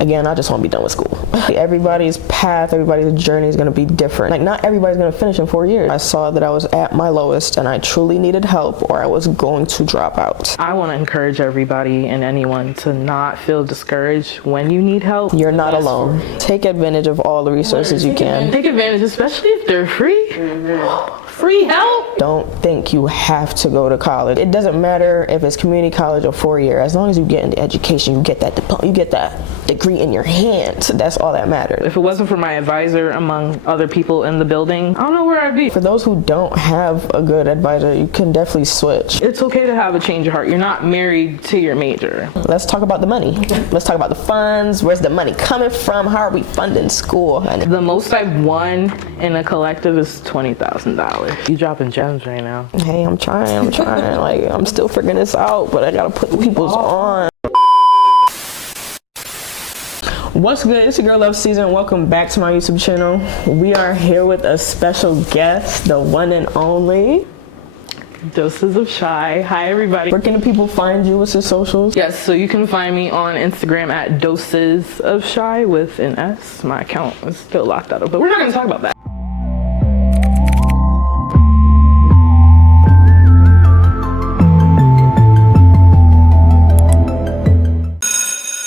again, I just want to be done with school. Everybody's path, everybody's journey is going to be different. Like, not everybody's going to finish in 4 years. I saw that I was at my lowest and I truly needed help, or I was going to drop out. I want to encourage everybody and anyone to not feel discouraged when you need help. You're not alone. Take advantage of all the resources you can. Take advantage, especially if they're free. Free help. Don't think you have to go to college. It doesn't matter if it's community college or 4 year. As long as you get into education, you get that diploma, you get that degree in your hand. That's all that matters. If it wasn't for my advisor among other people in the building, I don't know where I'd be. For those who don't have a good advisor, you can definitely switch. It's okay to have a change of heart. You're not married to your major. Let's talk about the money. Let's talk about the funds. Where's the money coming from? How are we funding school? The most I've won in a collective is $20,000. You dropping gems right now. Hey, I'm trying. Like, I'm still figuring this out, but I gotta put people's on. What's good? It's your girl loveszn. Welcome back to my YouTube channel. We are here with a special guest, the one and only Doses of Shy. Hi everybody. Where can people find you? What's your socials? Yes, so you can find me on Instagram at Doses of Shy with an S. My account is still locked out, but we're not gonna talk about that.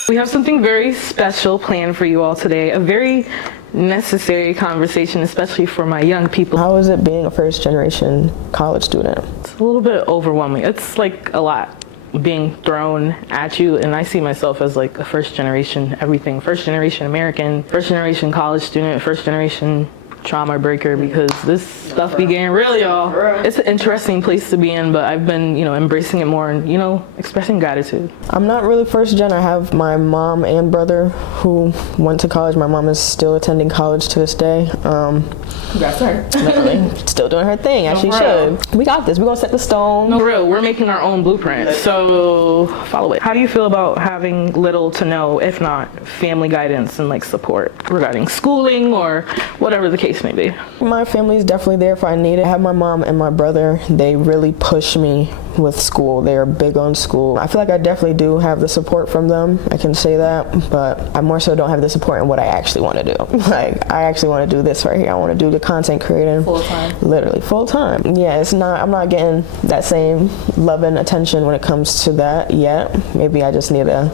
We have something very special planned for you all today, a very necessary conversation, especially for my young people. How is it being a first generation college student? It's a little bit overwhelming. It's like a lot being thrown at you, and I see myself as like a first generation everything. First generation American, first generation college student, first generation trauma breaker, because this stuff be getting real, y'all. It's an interesting place to be in, but I've been, embracing it more and, expressing gratitude. I'm not really first gen. I have my mom and brother who went to college. My mom is still attending college to this day. Congrats to her. Definitely. Still doing her thing, as she should. We got this. We're gonna set the stone. No, for real. We're making our own blueprint, so follow it. How do you feel about having little to no, if not family guidance and like support regarding schooling or whatever the case may be? My family is definitely there if I need it. I have my mom and my brother. They really push me with school. They are big on school. I feel like I definitely do have the support from them. I can say that, but I more so don't have the support in what I actually want to do. Like, I actually want to do this right here. I want to do the content creating full time. Literally full time. Yeah, I'm not getting that same love and attention when it comes to that yet. Maybe I just need to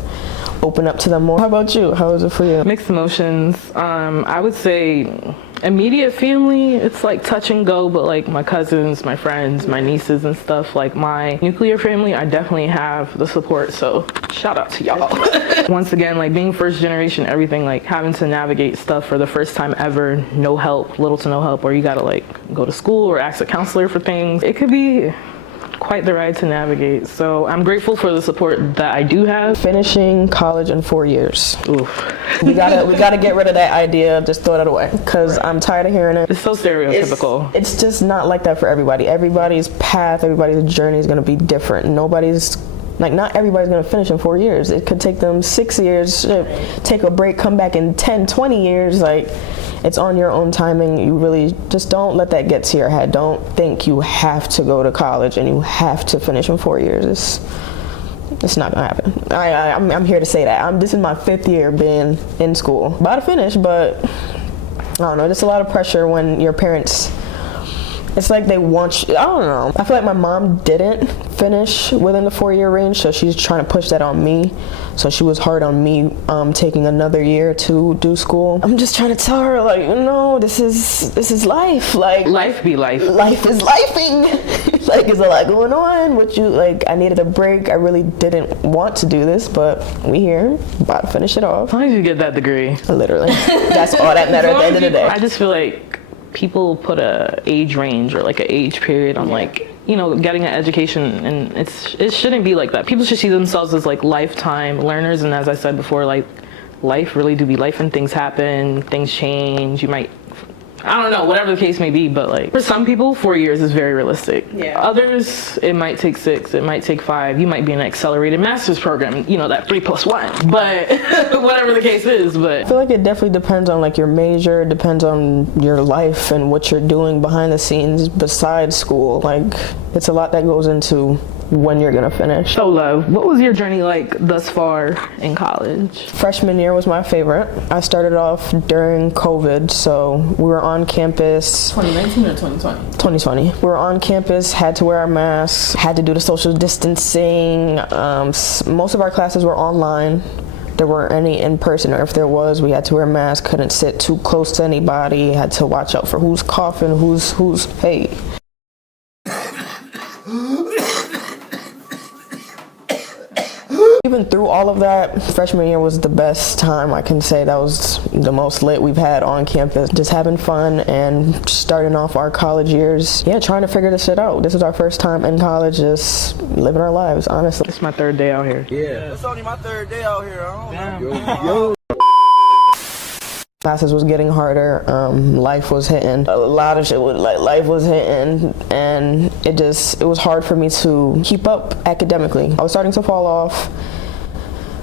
open up to them more. How about you? How is it for you? Mixed emotions. I would say immediate family, it's like touch and go, but like my cousins, my friends, my nieces and stuff, like my nuclear family, I definitely have the support, so shout out to y'all. Once again, like being first generation, everything, like having to navigate stuff for the first time ever, no help, little to no help, or you gotta like go to school or ask a counselor for things. It could be quite the ride to navigate, so I'm grateful for the support that I do have. Finishing college in 4 years. Oof. We gotta get rid of that idea. Just throw it away, because I'm tired of hearing it. It's so stereotypical. It's just not like that for everybody. Everybody's path, everybody's journey is gonna be different. Not everybody's gonna finish in 4 years. It could take them 6 years, take a break, come back in 10, 20 years. Like, it's on your own timing. You really just don't let that get to your head. Don't think you have to go to college and you have to finish in 4 years. It's not gonna happen. I'm here to say that. This is my 5th year being in school. About to finish, but I don't know. There's a lot of pressure when your parents, it's like they want you, I don't know. I feel like my mom didn't finish within the 4 year range, so she's trying to push that on me. So she was hard on me taking another year to do school. I'm just trying to tell her, like, no, this is life. Like, life be life. Life is lifing. Like, there's a lot going on with you. Like, I needed a break. I really didn't want to do this, but we here, about to finish it off. As long as you get that degree. Literally. That's all that matters at the end of the day. I just feel like people put a age range or like an age period on like, getting an education, and it shouldn't be like that. People should see themselves as like lifetime learners, and as I said before, like life really do be life, and things happen, things change. You might, I don't know, whatever the case may be, but like for some people 4 years is very realistic. Yeah. Others, it might take 6, it might take 5. You might be in an accelerated master's program, that 3+1, but whatever the case is. But I feel like it definitely depends on like your major, depends on your life and what you're doing behind the scenes besides school. Like, it's a lot that goes into when you're gonna finish. So Love, what was your journey like thus far in college? Freshman year was my favorite. I started off during COVID, so we were on campus. 2019 or 2020? 2020. We were on campus, had to wear our masks, had to do the social distancing. Most of our classes were online. There weren't any in person, or if there was, we had to wear masks, couldn't sit too close to anybody, had to watch out for who's coughing, who's hey. Even through all of that, freshman year was the best time. I can say that was the most lit we've had on campus. Just having fun and starting off our college years. Yeah, trying to figure this shit out. This is our first time in college, just living our lives, honestly. It's my 3rd day out here. Yeah. It's only my 3rd day out here. I don't know. Yo. Classes was getting harder. Life was hitting. A lot of shit was life was hitting, and it was hard for me to keep up academically. I was starting to fall off,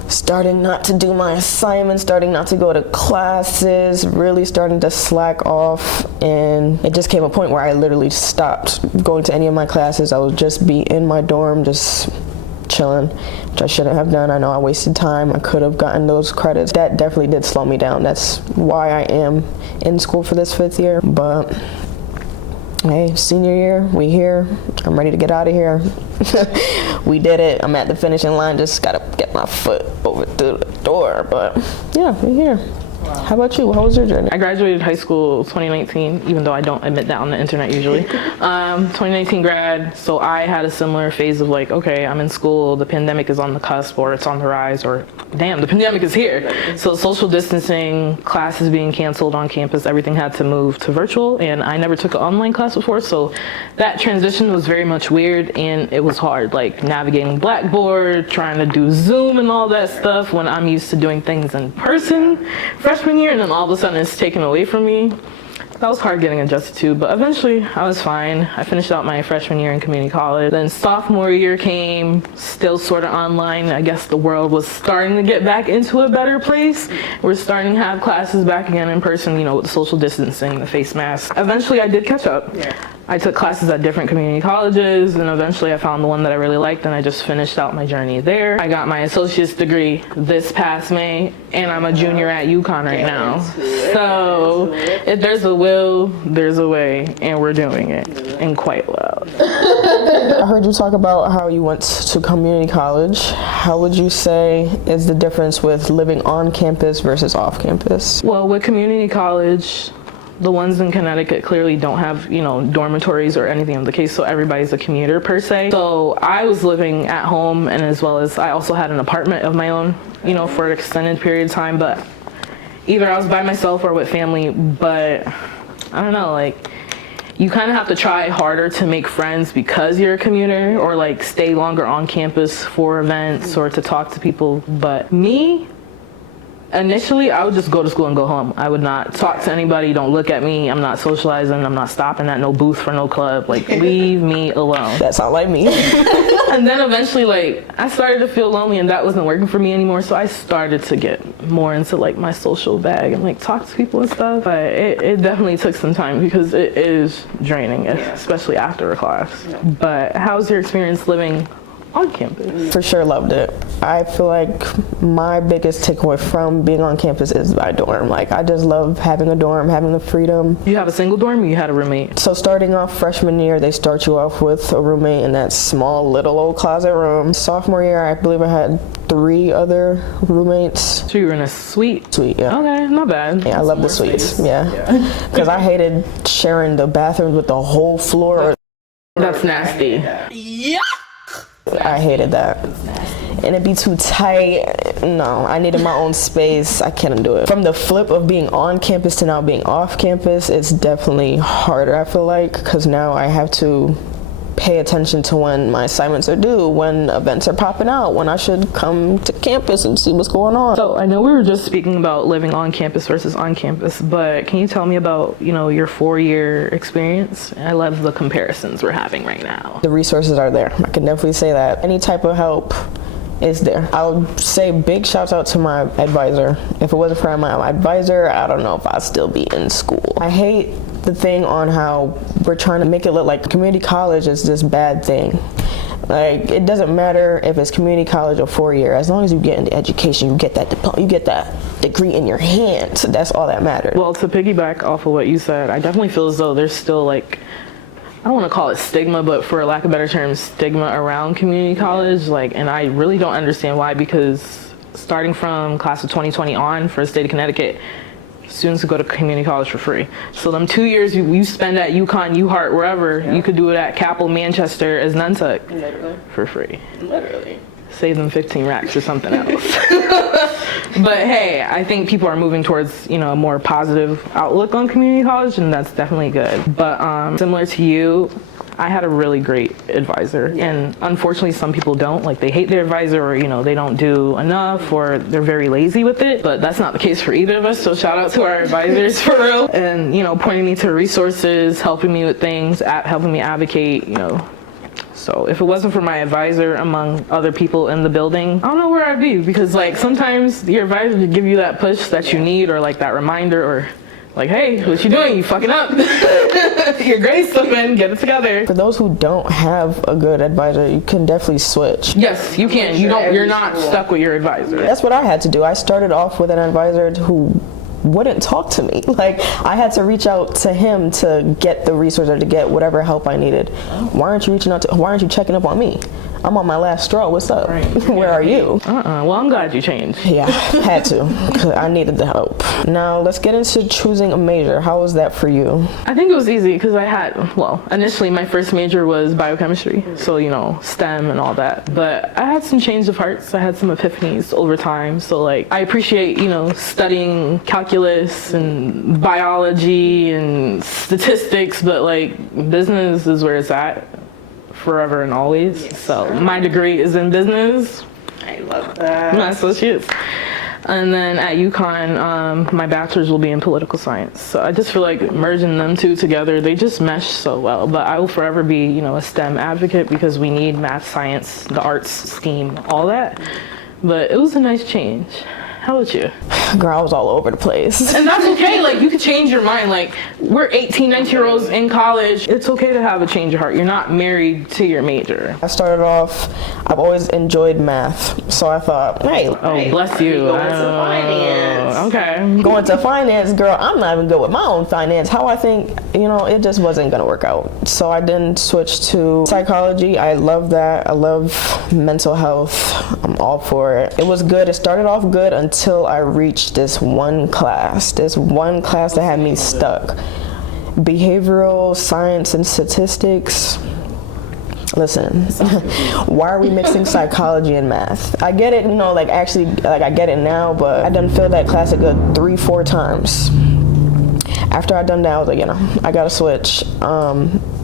starting not to do my assignments, starting not to go to classes, really starting to slack off, and it just came a point where I literally stopped going to any of my classes. I would just be in my dorm, just chilling, which I shouldn't have done. I know I wasted time. I could have gotten those credits. That definitely did slow me down. That's why I am in school for this 5th year. But hey, senior year, we here. I'm ready to get out of here. We did it. I'm at the finishing line. Just gotta get my foot over through the door. But yeah, we're here. Wow. How about you? How was your journey? I graduated high school 2019, even though I don't admit that on the internet usually. 2019 grad, so I had a similar phase of like, okay, I'm in school, the pandemic is on the cusp, or it's on the rise, or damn, the pandemic is here. So social distancing, classes being canceled on campus, everything had to move to virtual, and I never took an online class before, so that transition was very much weird, and it was hard, like navigating Blackboard, trying to do Zoom and all that stuff when I'm used to doing things in person freshman year, and then all of a sudden it's taken away from me. That was hard getting adjusted to, but eventually I was fine. I finished out my freshman year in community college. Then sophomore year came, still sort of online. I guess the world was starting to get back into a better place. We're starting to have classes back again in person, you know, with the social distancing, the face mask. Eventually I did catch up. Yeah. I took classes at different community colleges, and eventually I found the one that I really liked, and I just finished out my journey there. I got my associate's degree this past May, and I'm a junior at UConn right now. So if there's a will, there's a way, and we're doing it, and quite well. I heard you talk about how you went to community college. How would you say is the difference with living on campus versus off campus? Well, with community college, the ones in Connecticut clearly don't have, you know, dormitories or anything of the case, so everybody's a commuter per se. So I was living at home, and as well as I also had an apartment of my own, you know, for an extended period of time, but either I was by myself or with family. But I don't know, like, you kind of have to try harder to make friends because you're a commuter, or like stay longer on campus for events or to talk to people. But me, initially, I would just go to school and go home. I would not talk to anybody. Don't look at me. I'm not socializing. I'm not stopping at no booth for no club. Like, leave me alone. That sounds like me. And then eventually, like, I started to feel lonely, and that wasn't working for me anymore. So I started to get more into like my social bag and like talk to people and stuff. But it definitely took some time because it is draining, especially after a class. But how's your experience living on campus? For sure loved it. I feel like my biggest takeaway from being on campus is my dorm. Like, I just love having a dorm, having the freedom. You have a single dorm, or you had a roommate? So starting off freshman year, they start you off with a roommate in that small little old closet room. Sophomore year, I believe I had 3 other roommates. So you were in a suite? Suite, yeah. Okay, not bad. Yeah, I love the suites, yeah. Because I hated sharing the bathrooms with the whole floor. That's nasty. Yeah. I hated that. And it'd be too tight. No, I needed my own space. I couldn't do it. From the flip of being on campus to now being off campus, it's definitely harder, I feel like, because now I have to pay attention to when my assignments are due, when events are popping out, when I should come to campus and see what's going on. So I know we were just speaking about living on campus versus on campus, but can you tell me about, you know, your 4-year experience? I love the comparisons we're having right now. The resources are there. I can definitely say that. Any type of help is there. I would say big shouts out to my advisor. If it wasn't for my advisor, I don't know if I'd still be in school. I hate the thing on how we're trying to make it look like community college is this bad thing. Like, it doesn't matter if it's community college or 4-year. As long as you get into education, you get that diploma, you get that degree in your hand. So that's all that matters. Well, to piggyback off of what you said, I definitely feel as though there's still like, I don't want to call it stigma, but for lack of better terms, stigma around community college. Like, and I really don't understand why, because starting from class of 2020 on for the state of Connecticut, students go to community college for free. So them 2 years you spend at UConn, UHart, wherever, you could do it at Capel, Manchester as Nuntuck for free. Literally. Save them 15 racks or something else. But hey, I think people are moving towards, you know, a more positive outlook on community college, and that's definitely good. But similar to you, I had a really great advisor, and unfortunately some people don't. Like, they hate their advisor, or, you know, they don't do enough, or they're very lazy with it. But that's not the case for either of us, so shout out to our advisors for real. And, you know, pointing me to resources, helping me with things, helping me advocate, you know. So if it wasn't for my advisor among other people in the building, I don't know where I'd be, because like sometimes your advisor would give you that push that you need, or like that reminder, or like, hey, what you doing? You fucking up. Your grade's slipping. Get it together. For those who don't have a good advisor, you can definitely switch. Yes, you can. You're not stuck with your advisor. That's what I had to do. I started off with an advisor who wouldn't talk to me. Like, I had to reach out to him to get the resource or to get whatever help I needed. Why aren't you checking up on me? I'm on my last straw. What's up? Right. Where are you? Well, I'm glad you changed. Yeah, had to, because I needed the help. Now, let's get into choosing a major. How was that for you? I think it was easy because I had, well, initially my first major was biochemistry. So, you know, STEM and all that. But I had some change of hearts. I had some epiphanies over time. So, like, I appreciate, you know, studying calculus and biology and statistics, but, like, business is where it's at. Forever and always. Yes, so my degree is in business. I love that. My associates. And then at UConn, my bachelor's will be in political science. So I just feel like merging them two together, they just mesh so well. But I will forever be, you know, a STEM advocate, because we need math, science, the arts, STEAM, all that. But it was a nice change. How about you? Girl, I was all over the place. And that's okay. Like, you could change your mind. Like, we're 18, 19-year-olds in college. It's okay to have a change of heart. You're not married to your major. I started off, I've always enjoyed math. So I thought, hey. Oh, bless you. Going to finance. Okay. Going to finance, girl, I'm not even good with my own finance. How I think, you know, it just wasn't going to work out. So I then switched to psychology. I love that. I love mental health. I'm all for it. It was good. It started off good until I reached this one class that had me stuck. Behavioral science and statistics. Listen, why are we mixing psychology and math? I get it, you know, like, actually, like, I get it now, but I done failed that class a good 3-4 times. After I done that, I was like, you know, I gotta switch.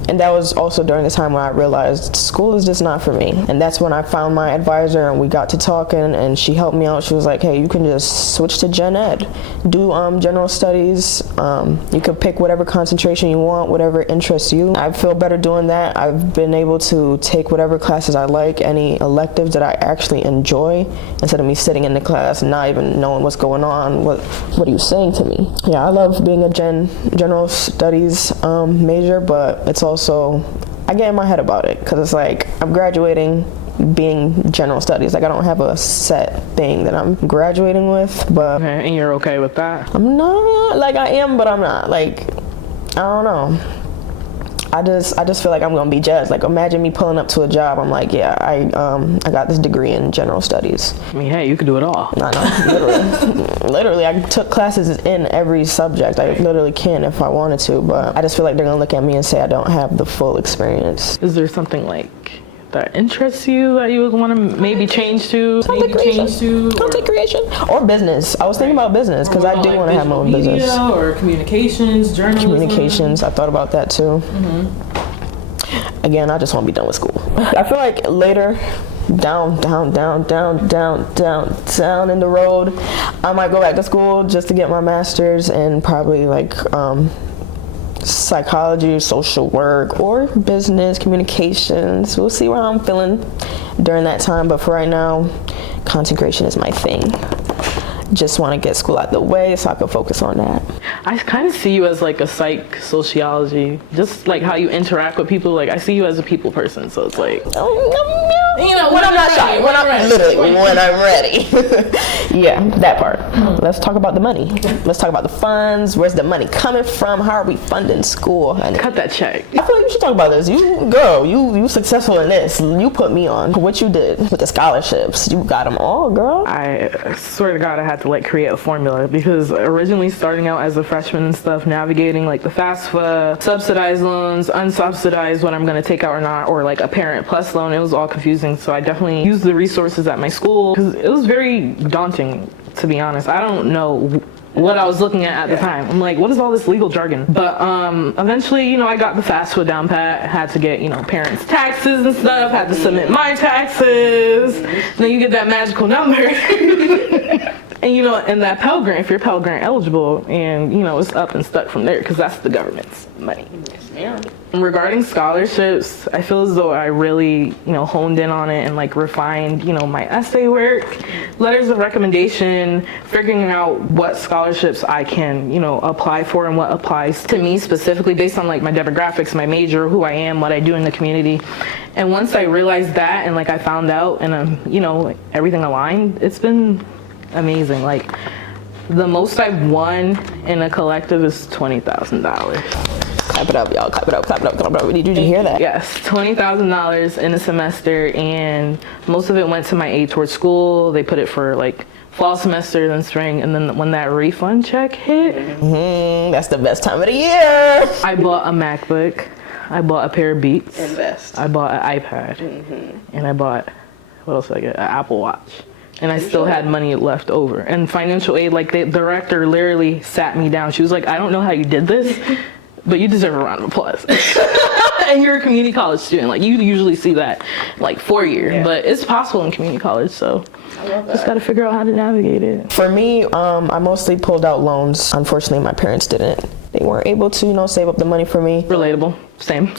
And that was also during the time when I realized school is just not for me. And that's when I found my advisor, and we got to talking, and she helped me out. She was like, hey, you can just switch to gen ed. Do general studies. You can pick whatever concentration you want, whatever interests you. I feel better doing that. I've been able to take whatever classes I like, any electives that I actually enjoy, instead of me sitting in the class and not even knowing what's going on. What are you saying to me? Yeah, I love being a general studies major, but it's also, I get in my head about it, because it's like, I'm graduating being general studies. Like, I don't have a set thing that I'm graduating with, but okay, and you're okay with that? I'm not, like, I am, but I'm not. Like, I don't know. I just feel like I'm gonna be judged. Like, imagine me pulling up to a job. I'm like, yeah, I got this degree in general studies. I mean, hey, you could do it all. I know, literally, I took classes in every subject. I literally can if I wanted to, but I just feel like they're gonna look at me and say I don't have the full experience. Is there something like that interests you that you would want to maybe change to? Content creation or business. I was thinking about business, because I do want to have my own business. Or communications, journalism. Communications, I thought about that too. Mm-hmm. Again, I just want to be done with school. I feel like later, down in the road, I might go back to school just to get my master's in probably like psychology, social work, or business communications. We'll see where I'm feeling during that time, but for right now, content creation is my thing. just want to get school out the way so I can focus on that. I kind of see you as like a psych sociology, just like how you interact with people. Like I see you as a people person, so it's like, you know, when I'm not shy, when I'm ready. Yeah, that part. Let's talk about the money. Let's talk about the funds. Where's the money coming from? How are we funding school? And cut that check. I feel like you should talk about this. You successful in this. You put me on. What you did with the scholarships, you got them all, girl. I swear to God, I had to like create a formula, because originally starting out as a freshman and stuff, navigating like the FAFSA, subsidized loans, unsubsidized, what I'm going to take out or not, or like a Parent Plus loan, it was all confusing. So I definitely used the resources at my school, because it was very daunting, to be honest. I don't know what I was looking at the time. I'm like, what is all this legal jargon? But eventually, you know, I got the FAFSA down pat. Had to get, you know, parents' taxes and stuff. Had to submit my taxes. Then you get that magical number. And, you know, and that Pell Grant, if you're Pell Grant eligible, and, you know, it's up and stuck from there, because that's the government's money. Yes, ma'am. Regarding scholarships, I feel as though I really, you know, honed in on it and like refined, you know, my essay work, letters of recommendation, figuring out what scholarships I can, you know, apply for and what applies to me specifically based on like my demographics, my major, who I am, what I do in the community. And once I realized that and like I found out and, you know, everything aligned, it's been amazing. Like the most I've won in a collective is $20,000. Clap it up, y'all. Clap it up, clap it up, clap it up. Did you hear that? Yes, $20,000 in a semester, and most of it went to my aid towards school. They put it for like fall semester, then spring, and then when that refund check hit, that's the best time of the year. I bought a MacBook, I bought a pair of Beats, Invest. I bought an iPad, and I bought, what else did I get? An Apple Watch. And I still had money left over. And financial aid, like the director literally sat me down. She was like, I don't know how you did this, but you deserve a round of applause. And you're a community college student. Like you usually see that like 4 years, but it's possible in community college. So just got to figure out how to navigate it. For me, I mostly pulled out loans. Unfortunately, my parents didn't. They weren't able to, you know, save up the money for me. Relatable. Same.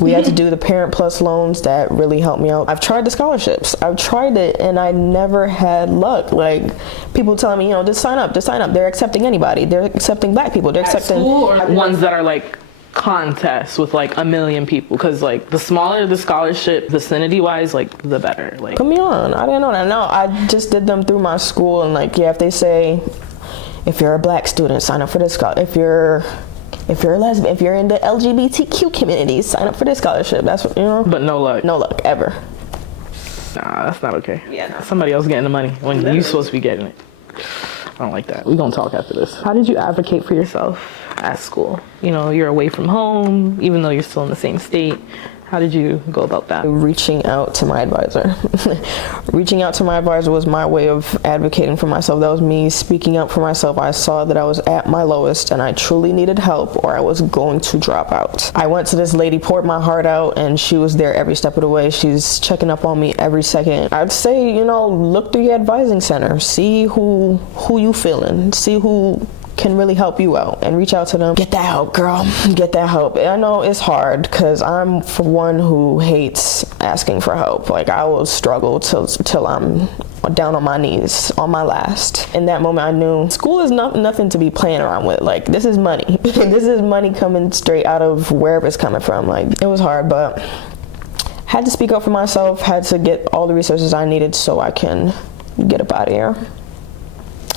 We had to do the Parent Plus loans. That really helped me out. I've tried the scholarships. I've tried it, and I never had luck. Like, people telling me, you know, just sign up, just sign up. They're accepting anybody. They're accepting black people. They're accepting ones that are like contests with like 1 million people, because like the smaller the scholarship vicinity wise, like the better. Like, put me on. I didn't know that. No, I just did them through my school, and like, yeah, if they say, if you're a black student, sign up for this scholarship. If you're a lesbian, if you're in the LGBTQ community, sign up for this scholarship. That's what, you know. But no luck. No luck, ever. Nah, that's not okay. Yeah, no. Somebody else getting the money when you're supposed to be getting it. I don't like that. We're gonna talk after this. How did you advocate for yourself at school? You know, you're away from home, even though you're still in the same state. How did you go about that? Reaching out to my advisor. Reaching out to my advisor was my way of advocating for myself. That was me speaking up for myself. I saw that I was at my lowest and I truly needed help, or I was going to drop out. I went to this lady, poured my heart out, and she was there every step of the way. She's checking up on me every second. I'd say, you know, look through your advising center. See who you feeling. See who can really help you out, and reach out to them. Get that help, girl. Get that help. I know it's hard, because I'm for one who hates asking for help. Like, I will struggle till I'm down on my knees on my last. In that moment, I knew school is nothing to be playing around with. Like, this is money. This is money coming straight out of wherever it's coming from. Like, it was hard, but had to speak up for myself, had to get all the resources I needed so I can get up out of here.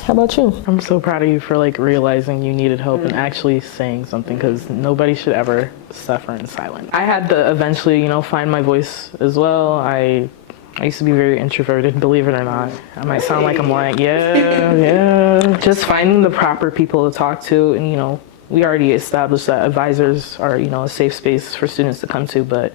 How about you? I'm so proud of you for like realizing you needed help and actually saying something, because nobody should ever suffer in silence. I had to eventually, you know, find my voice as well. I used to be very introverted, believe it or not. I might sound like I'm like, yeah. Just finding the proper people to talk to, and you know, we already established that advisors are, you know, a safe space for students to come to, but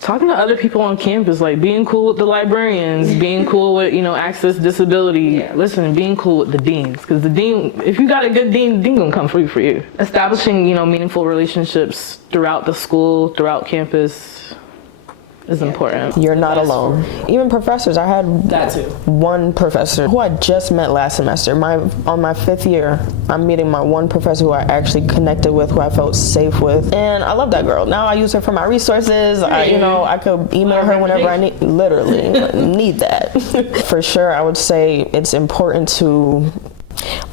talking to other people on campus, like being cool with the librarians, being cool with, you know, access disability, listen, being cool with the deans, because the dean, if you got a good dean, the dean gonna come free for you. Establishing, you know, meaningful relationships throughout the school, throughout campus is important. You're not alone. Even professors, I had that too. One professor who I just met last semester. On my 5th year, I'm meeting my one professor who I actually connected with, who I felt safe with, and I love that girl. Now I use her for my resources. I could email her whenever I need that. For sure, I would say it's important to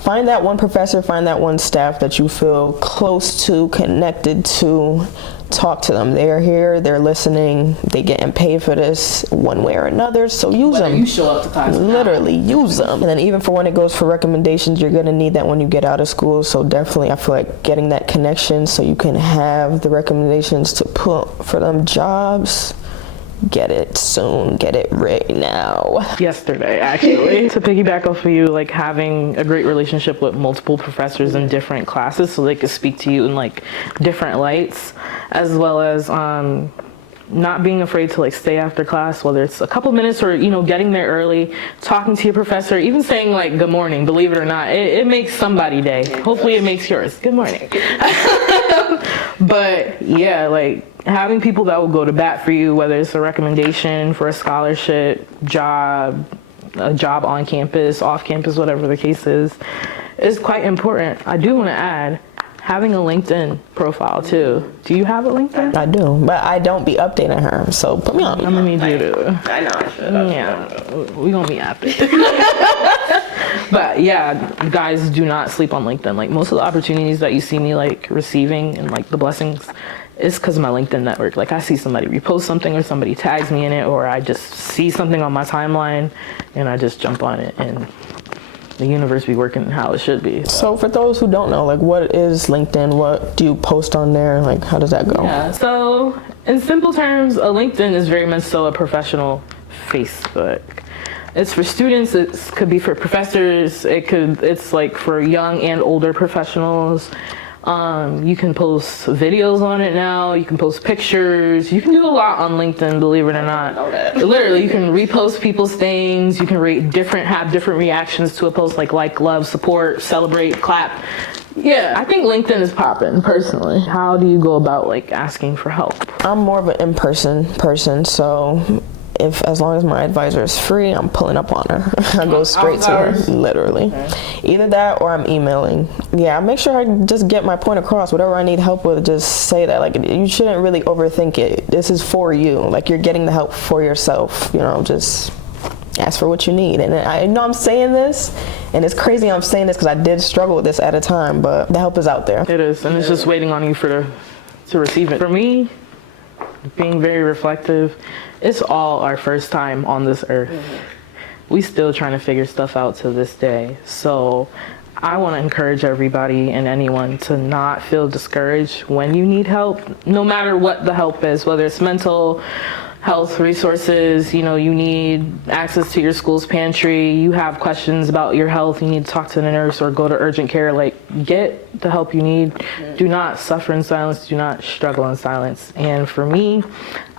Find that one professor, find that one staff that you feel close to, connected to. Talk to them. They're here, they're listening, they getting paid for this one way or another, so use them. You show up to class. Literally, use them. And then even for when it goes for recommendations, you're gonna need that when you get out of school. So definitely, I feel like getting that connection so you can have the recommendations to put for them jobs. Get it soon, get it right now. Yesterday, actually. To piggyback off of you, like having a great relationship with multiple professors in different classes so they could speak to you in like different lights, as well as not being afraid to like stay after class, whether it's a couple minutes or, you know, getting there early, talking to your professor, even saying like good morning. Believe it or not, it makes somebody's day. Hopefully it makes yours. Good morning. But yeah, like having people that will go to bat for you, whether it's a recommendation for a scholarship, a job on campus, off campus, whatever the case is quite important. I do want to add, having a LinkedIn profile too. Do you have a LinkedIn? I do, but I don't be updating her, so put me on. I'm gonna need you to. I know I should. Yeah, we gonna be after. But yeah, guys, do not sleep on LinkedIn. Like most of the opportunities that you see me like receiving and like the blessings, it's because of my LinkedIn network. Like I see somebody repost something or somebody tags me in it, or I just see something on my timeline and I just jump on it, and the universe be working how it should be. So for those who don't know, like what is LinkedIn? What do you post on there? Like how does that go? Yeah, so in simple terms, a LinkedIn is very much so a professional Facebook. It's for students, it could be for professors, it's like for young and older professionals. You can post videos on it now, you can post pictures, you can do a lot on LinkedIn, believe it or not. Literally, you can repost people's things, you can have different reactions to a post, like, love, support, celebrate, clap. Yeah, I think LinkedIn is popping, personally. How do you go about like asking for help? I'm more of an in-person person, so as long as my advisor is free, I'm pulling up on her. I go straight to her, literally. Okay. Either that or I'm emailing. Yeah, I make sure I just get my point across. Whatever I need help with, just say that. Like, you shouldn't really overthink it. This is for you. Like, you're getting the help for yourself. You know, just ask for what you need. And I know I'm saying this, and it's crazy I'm saying this because I did struggle with this at a time, but the help is out there. It is, and it's just waiting on you to receive it. For me, being very reflective, it's all our first time on this earth. We still trying to figure stuff out to this day. So I want to encourage everybody and anyone to not feel discouraged when you need help, no matter what the help is, whether it's mental health resources, you know, you need access to your school's pantry, you have questions about your health, you need to talk to the nurse or go to urgent care. Like, get the help you need. Do not suffer in silence, do not struggle in silence. And for me,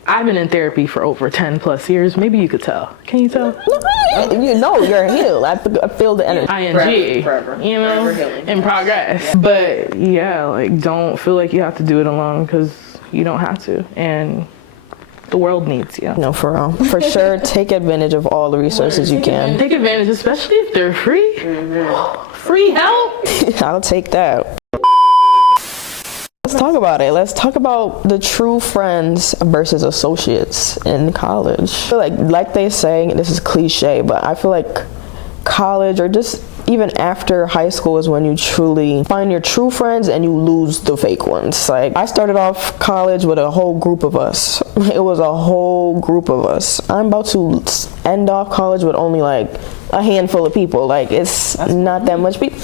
I've been in therapy for over 10 plus years. Maybe you could tell. Can you tell? You know you're healed. I feel the energy. ING, Forever. you know, in progress. Yeah. But yeah, like, don't feel like you have to do it alone, because you don't have to. And the world needs you. No, for real. For sure, take advantage of all the resources you can. Take advantage, especially if they're free. Free help. I'll take that. Let's talk about it. Let's talk about the true friends versus associates in college. I feel like they say, this is cliche, but I feel like college, or just even after high school, is when you truly find your true friends and you lose the fake ones. Like, I started off college with a whole group of us. It was a whole group of us. I'm about to end off college with only like a handful of people. Like, it's not that much people.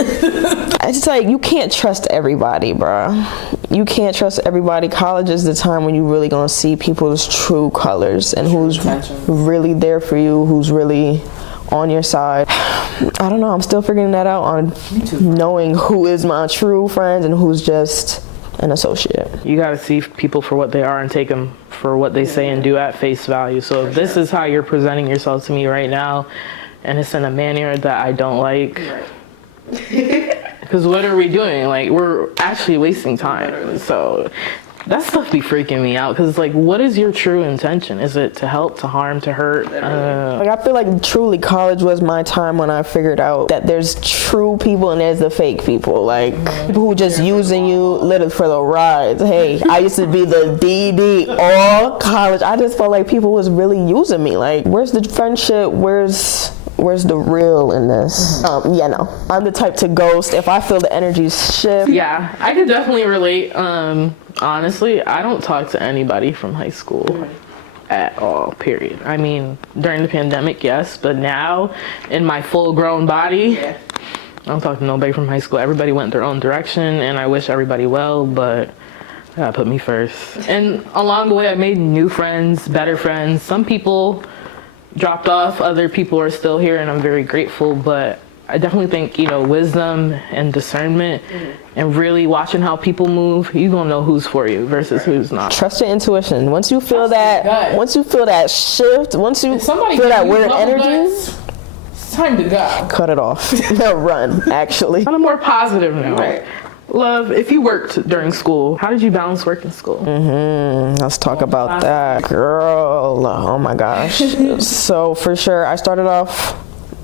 It's like, you can't trust everybody, bro. You can't trust everybody. College is the time when you really gonna see people's true colors and who's really there for you, who's really on your side. I don't know, I'm still figuring that out on knowing who is my true friends and who's just an associate. You gotta see people for what they are and take them for what they say and do at face value. So if this is how you're presenting yourself to me right now, and it's in a manner that I don't like, because what are we doing? Like, we're actually wasting time. So that stuff be freaking me out, because it's like, what is your true intention? Is it to help, to harm, to hurt? Like, I feel like truly college was my time when I figured out that there's true people and there's the fake people. Like, people who just using you literally for the rides. Hey, I used to be the DD all college. I just felt like people was really using me. Like, where's the friendship? Where's Where's the real in this? Yeah, no. I'm the type to ghost if I feel the energy shift. Yeah, I could definitely relate. Honestly, I don't talk to anybody from high school at all, period. I mean, during the pandemic, yes, but now in my full grown body, I don't talk to nobody from high school. Everybody went their own direction, and I wish everybody well, but God put me first. And along the way, I made new friends, better friends. Some people dropped off, other people are still here, and I'm very grateful, but I definitely think, you know, wisdom and discernment and really watching how people move, you're gonna know who's for you versus who's not. Trust your intuition. Once you feel that, once you feel that shift, once you feel that weird energy, it's time to go. cut it off. Run, actually. On a more positive note, Love, if you worked during school, how did you balance work and school? Let's talk about that. Girl, oh my gosh. So for sure, I started off,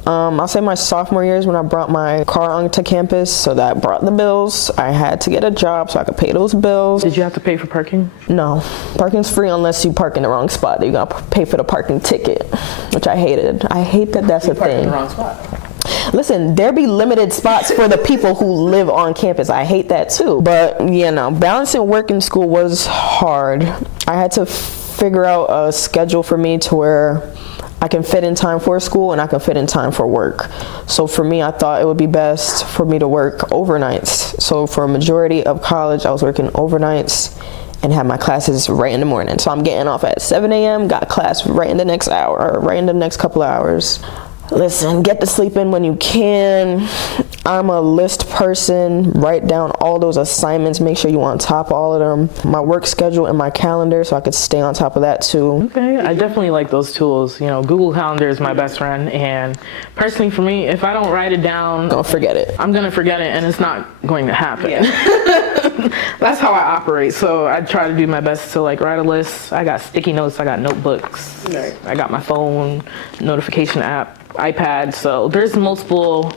I'll say my sophomore years when I brought my car onto campus, so that brought the bills. I had to get a job so I could pay those bills. Did you have to pay for parking? No, parking's free unless you park in the wrong spot. You gotta pay for the parking ticket, which I hated. I hate that that's a thing. In the wrong spot. Listen, there be limited spots for the people who live on campus. I hate that too. But, you know, balancing work and school was hard. I had to figure out a schedule for me to where I can fit in time for school and I can fit in time for work. So for me, I thought it would be best for me to work overnights. So for a majority of college, I was working overnights and had my classes right in the morning. So I'm getting off at 7 a.m., got class right in the next hour, or right in the next couple of hours. Listen, get to sleep in when you can. I'm a list person. Write down all those assignments. Make sure you on top of all of them. My work schedule and my calendar, so I could stay on top of that too. Okay, I definitely like those tools. You know, Google Calendar is my best friend, and personally for me, if I don't write it down, Don't forget it. I'm gonna forget it, and it's not going to happen. That's how I operate. So I try to do my best to like write a list. I got sticky notes. I got notebooks. I got my phone notification app. iPad, so there's multiple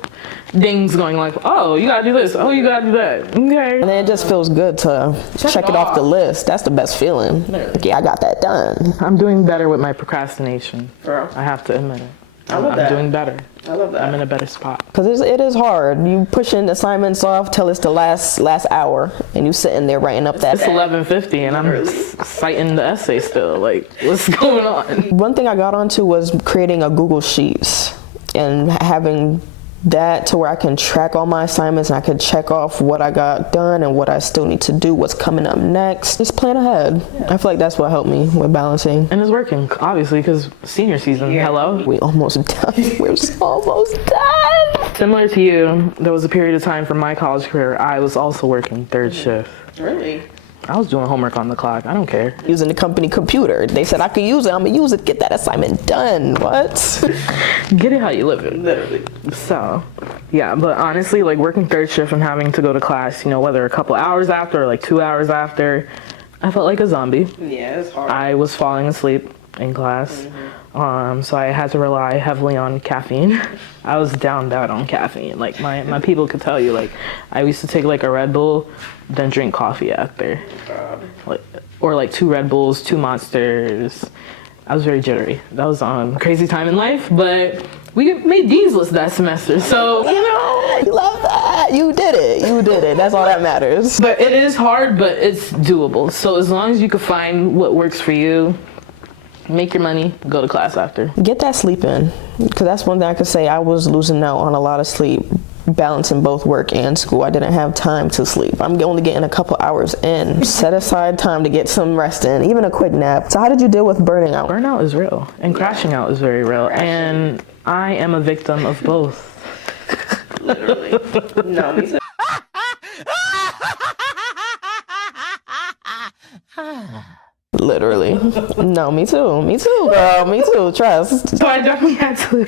dings going like, oh, you gotta do this, oh, you gotta do that. Okay. And then it just feels good to check it off the list. That's the best feeling. Like, yeah, I got that done. I'm doing better with my procrastination. Girl. I have to admit it. I'm that. doing better. I love that. I'm in a better spot. Because it is hard. You pushing assignments off till it's the last hour, and you sitting there writing up that. It's 11:50 and I'm citing the essay still. Like, what's going on? One thing I got onto was creating a Google Sheets and having that to where I can track all my assignments and I can check off what I got done and what I still need to do, what's coming up next. Just plan ahead. I feel like that's what helped me with balancing. And it's working, obviously, because senior season, hello? We almost done. We're almost done. Similar to you, there was a period of time for my college career, I was also working third shift. Really? I was doing homework on the clock. I don't care. Using the company computer. They said I could use it. I'm gonna use it. Get that assignment done. What? Get it how you live it. Literally. So, yeah, but honestly, like working third shift and having to go to class, you know, whether a couple hours after or like 2 hours after, I felt like a zombie. Yeah, it's hard. I was falling asleep in class. So I had to rely heavily on caffeine. I was down bad on caffeine. Like my people could tell you, like I used to take like a Red Bull, then drink coffee after. Or like 2 Red Bulls, 2 Monsters. I was very jittery. That was a crazy time in life, but we made Dean's List that semester. So, you know. I love that. You did it. You did it. That's all that matters. But it is hard, but it's doable. So as long as you can find what works for you, make your money, go to class after. Get that sleep in, because that's one thing I could say. I was losing out on a lot of sleep, balancing both work and school. I didn't have time to sleep. I'm only getting a couple hours in. Set aside time to get some rest in, even a quick nap. So how did you deal with burning out? Burnout is real, and crashing out is very real. And I am a victim of both. Literally. No, me too. Literally. No, me too. Me too, girl. Me too. Trust. So I definitely had to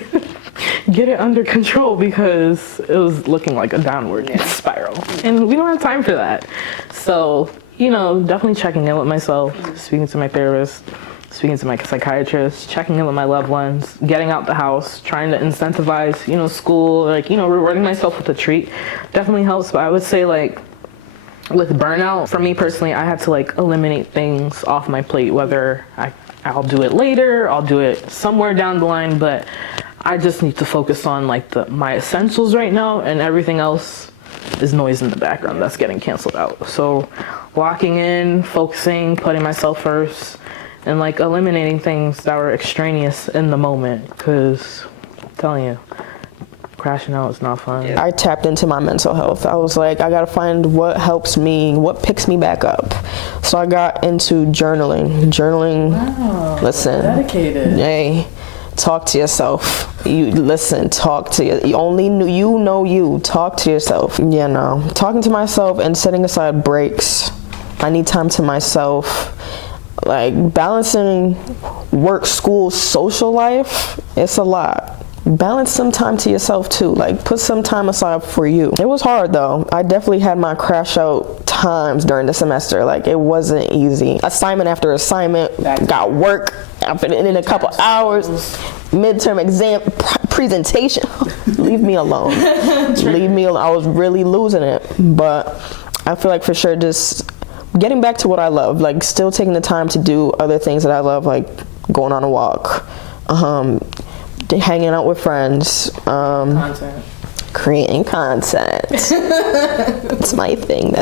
get it under control because it was looking like a downward spiral. And we don't have time for that. So, you know, definitely checking in with myself, speaking to my therapist, speaking to my psychiatrist, checking in with my loved ones, getting out the house, trying to incentivize, you know, school, like, you know, rewarding myself with a treat definitely helps. But I would say, like, with burnout, for me personally, I had to like eliminate things off my plate, whether I'll do it later, I'll do it somewhere down the line, but I just need to focus on like my essentials right now, and everything else is noise in the background that's getting canceled out. So locking in, focusing, putting myself first, and like eliminating things that were extraneous in the moment, because I'm telling you, crashing out is not fun. I tapped into my mental health. I was like, I gotta find what helps me, what picks me back up. So I got into journaling. Wow, Listen, dedicated. Hey, talk to yourself. You listen, talk to you. Only you know you. Talk to yourself. Yeah, no. Talking to myself and setting aside breaks. I need time to myself. Like balancing work, school, social life, it's a lot. Balance some time to yourself too. Like put some time aside for you. It was hard though. I definitely had my crash out times during the semester. Like it wasn't easy. Assignment after assignment, got work in a couple hours, midterm exam, presentation. Leave me alone. Leave me alone. I was really losing it. But I feel like for sure just getting back to what I love, like still taking the time to do other things that I love, like going on a walk, hanging out with friends, creating content. That's my thing.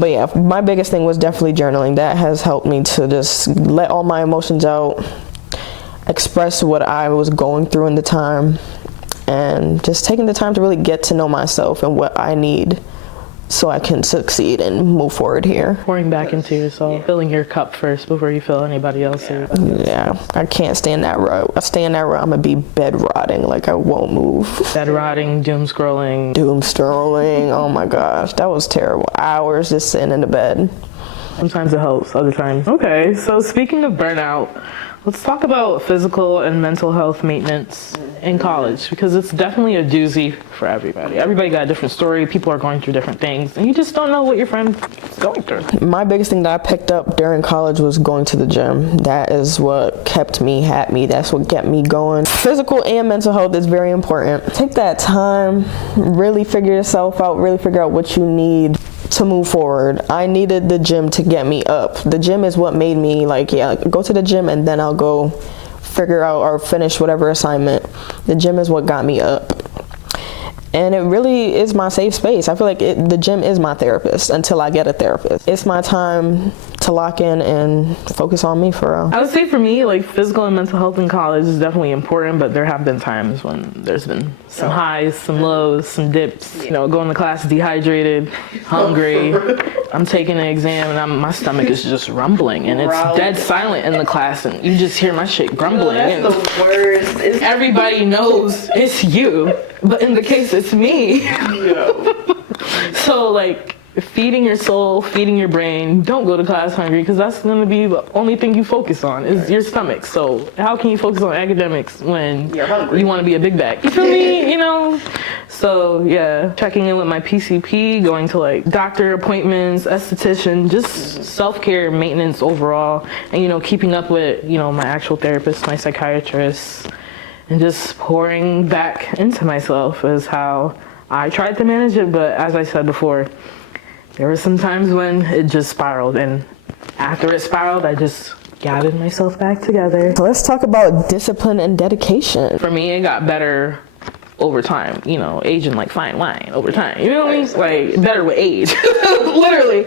But yeah, my biggest thing was definitely journaling. That has helped me to just let all my emotions out, express what I was going through in the time, and just taking the time to really get to know myself and what I need so I can succeed and move forward here. Pouring back into yourself, filling your cup first before you fill anybody else's. Yeah, I can't stay in that route. I stay in that route, I'm gonna be bed rotting, like I won't move. Bed rotting, doom scrolling. Oh my gosh, that was terrible. Hours just sitting in the bed. Sometimes it helps, other times. Okay, so speaking of burnout, let's talk about physical and mental health maintenance in college, because it's definitely a doozy for everybody. Everybody got a different story. People are going through different things, and you just don't know what your friend is going through. My biggest thing that I picked up during college was going to the gym. That is what kept me happy. That's what kept me going. Physical and mental health is very important. Take that time, really figure yourself out, really figure out what you need to move forward. I needed the gym to get me up. The gym is what made me like, yeah, go to the gym and then I'll go figure out or finish whatever assignment. The gym is what got me up. And it really is my safe space. I feel like the gym is my therapist until I get a therapist. It's my time to lock in and focus on me for real. I would say for me, like physical and mental health in college is definitely important, but there have been times when there's been some highs, some lows, some dips. You know, going to class dehydrated, hungry. I'm taking an exam and my stomach is just rumbling and it's dead silent in the class and you just hear my shit grumbling. No, that's the worst. Everybody knows it's you, but in the case it's me. So like feeding your soul, feeding your brain, don't go to class hungry, because that's going to be the only thing you focus on is your stomach. So how can you focus on academics when you want to be a big bag? You feel me? You know? So yeah, checking in with my PCP, going to like doctor appointments, esthetician, just self-care, maintenance overall, and you know, keeping up with, you know, my actual therapist, my psychiatrist, and just pouring back into myself is how I tried to manage it. But as I said before, there were some times when it just spiraled, and after it spiraled, I just gathered myself back together. So let's talk about discipline and dedication. For me, it got better over time, you know, aging like fine wine over time. You know what I mean? Like better with age, literally.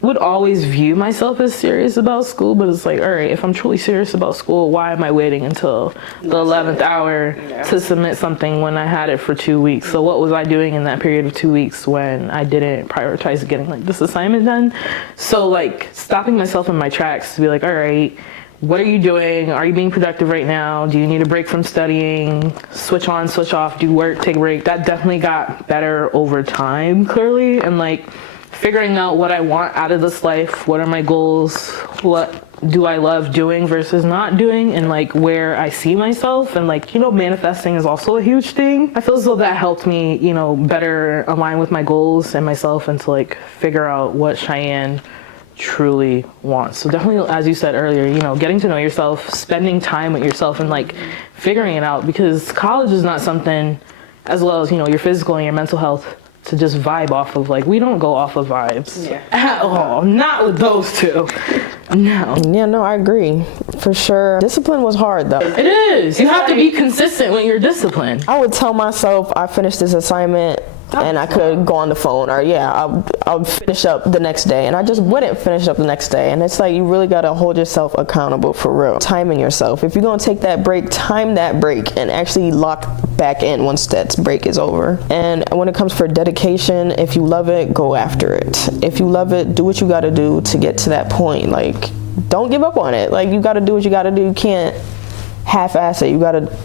Would always view myself as serious about school, but it's like, all right, if I'm truly serious about school, why am I waiting until the 11th hour to submit something when I had it for 2 weeks? So what was I doing in that period of 2 weeks when I didn't prioritize getting like this assignment done? So like stopping myself in my tracks to be like, all right, what are you doing? Are you being productive right now? Do you need a break from studying? Switch on, switch off, do work, take a break. That definitely got better over time, clearly. And like figuring out what I want out of this life. What are my goals? What do I love doing versus not doing? And like where I see myself. And like, you know, manifesting is also a huge thing. I feel as though that helped me, you know, better align with my goals and myself and to like figure out what Cheyenne truly wants. So definitely, as you said earlier, you know, getting to know yourself, spending time with yourself and like figuring it out, because college is not something, as well as, you know, your physical and your mental health, to just vibe off of. Like, we don't go off of vibes at all. Not with those two. No. Yeah, no, I agree. For sure. Discipline was hard, though. It is. You have to be consistent when you're disciplined. I would tell myself I finished this assignment and I could go on the phone, or I would finish up the next day, and I just wouldn't finish up the next day. And it's like, you really got to hold yourself accountable for real. Timing yourself. If you're going to take that break, time that break and actually lock back in once that break is over. And when it comes for dedication, if you love it, go after it. If you love it, do what you got to do to get to that point. Like, don't give up on it. Like, you got to do what you got to do. You can't half-ass it. You got to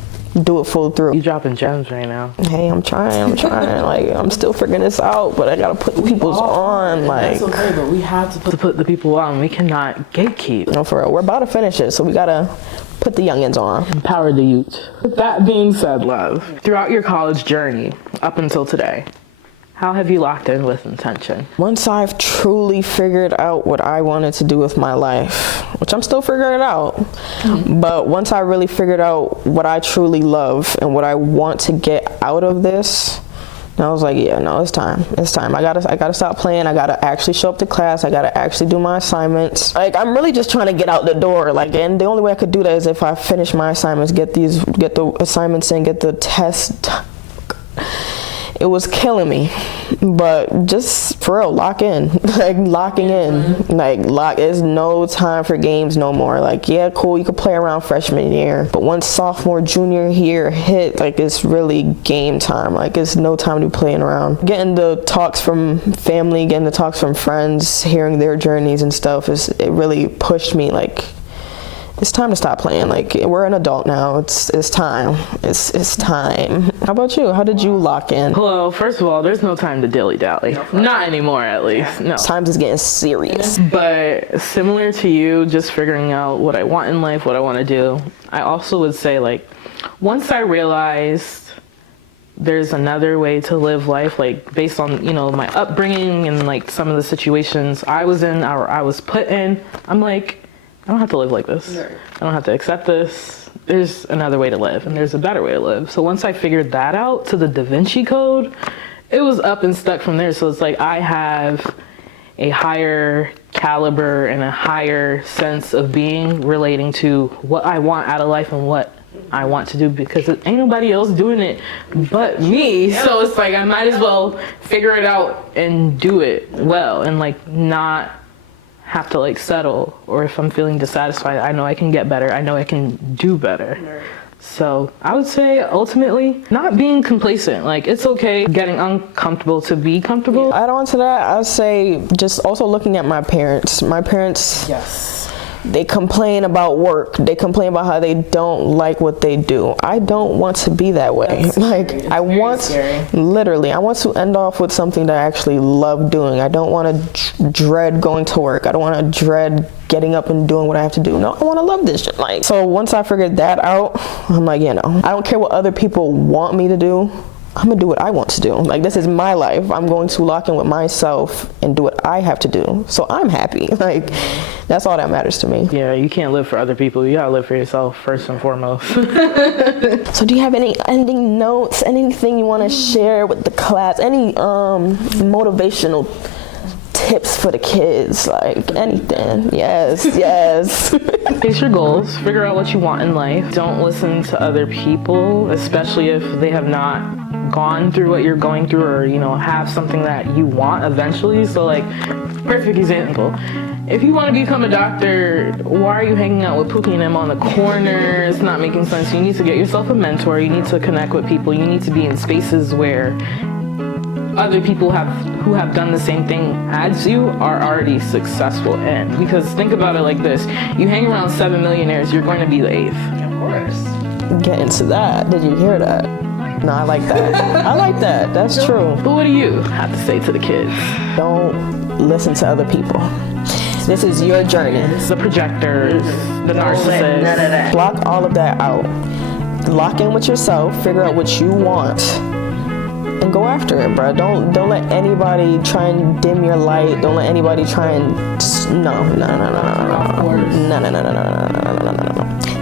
do it full through. You dropping gems right now. Hey, I'm trying. Like, I'm still figuring this out, but I gotta put the people's on. Like, that's okay, but we have to put the people on. We cannot gatekeep. No, for real. We're about to finish it, so we gotta put the youngins on. Empower the youth. With that being said, love, throughout your college journey up until today, how have you locked in with intention? Once I've truly figured out what I wanted to do with my life, which I'm still figuring it out, but once I really figured out what I truly love and what I want to get out of this, and I was like, yeah, no, it's time. It's time. I gotta stop playing. I gotta actually show up to class. I gotta actually do my assignments. Like, I'm really just trying to get out the door. Like, and the only way I could do that is if I finish my assignments, get the assignments in, get the test. It was killing me, but just for real, lock in. Like, locking in. Like, there's no time for games no more. Like, yeah, cool, you could play around freshman year, but once sophomore, junior year hit, like, it's really game time. Like, it's no time to be playing around. Getting the talks from family, getting the talks from friends, hearing their journeys and stuff, it really pushed me, like, it's time to stop playing. Like, we're an adult now. It's time. It's time. How about you? How did you lock in? Well, first of all, there's no time to dilly-dally. Not anymore, at least. No. Times is getting serious. But similar to you, just figuring out what I want in life, what I want to do, I also would say, like, once I realized there's another way to live life, like, based on, you know, my upbringing and, like, some of the situations I was in or I was put in, I'm like, I don't have to live like this. I don't have to accept this. There's another way to live, and there's a better way to live. So once I figured that out to the Da Vinci Code, it was up and stuck from there. So it's like, I have a higher caliber and a higher sense of being relating to what I want out of life and what I want to do, because ain't nobody else doing it but me. So it's like, I might as well figure it out and do it well, and, like, not have to, like, settle. Or if I'm feeling dissatisfied, I know I can get better. I know I can do better. So I would say, ultimately, not being complacent. Like, it's okay getting uncomfortable to be comfortable. Add on to that, I'd say just also looking at my parents. My parents, Yes. they complain about work. They complain about how they don't like what they do. I don't want to be that way. I want to end off with something that I actually love doing. I don't want to dread going to work. I don't want to dread getting up and doing what I have to do. No, I want to love this shit. Like, so once I figured that out, I'm like, you know, I don't care what other people want me to do. I'm gonna do what I want to do. Like, this is my life. I'm going to lock in with myself and do what I have to do. So I'm happy. Like, that's all that matters to me. Yeah, you can't live for other people. You gotta live for yourself first and foremost. So do you have any ending notes? Anything you want to share with the class? Any motivational tips for the kids? Like, anything? Yes. Face your goals. Figure out what you want in life. Don't listen to other people, especially if they have not gone through what you're going through, or, you know, have something that you want eventually. So, like, perfect example. If you want to become a doctor, why are you hanging out with Pookie and them on the corner? It's not making sense. You need to get yourself a mentor. You need to connect with people. You need to be in spaces where other people who have done the same thing as you are already successful in. Because think about it like this. You hang around 7 millionaires, you're going to be the 8th. Of course. Get into that. Did you hear that? No, I like that. I like that. That's true. But what do you have to say to the kids? Don't listen to other people. This is your journey. The projectors, the narcissists. None of that. Block all of that out. Lock in with yourself. Figure out what you want. And go after it, bro. Don't let anybody try and dim your light. Don't let anybody try and no.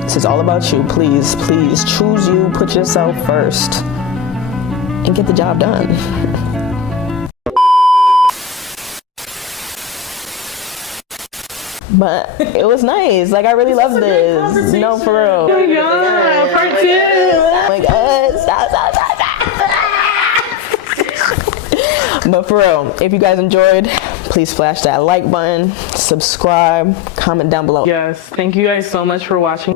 This is all about you. Please choose you. Put yourself first, and get the job done. But it was nice. Like, I really loved this. No, for real. Oh my God, part 2. Like, stop. But for real, if you guys enjoyed, please flash that like button, subscribe, comment down below. Yes, thank you guys so much for watching.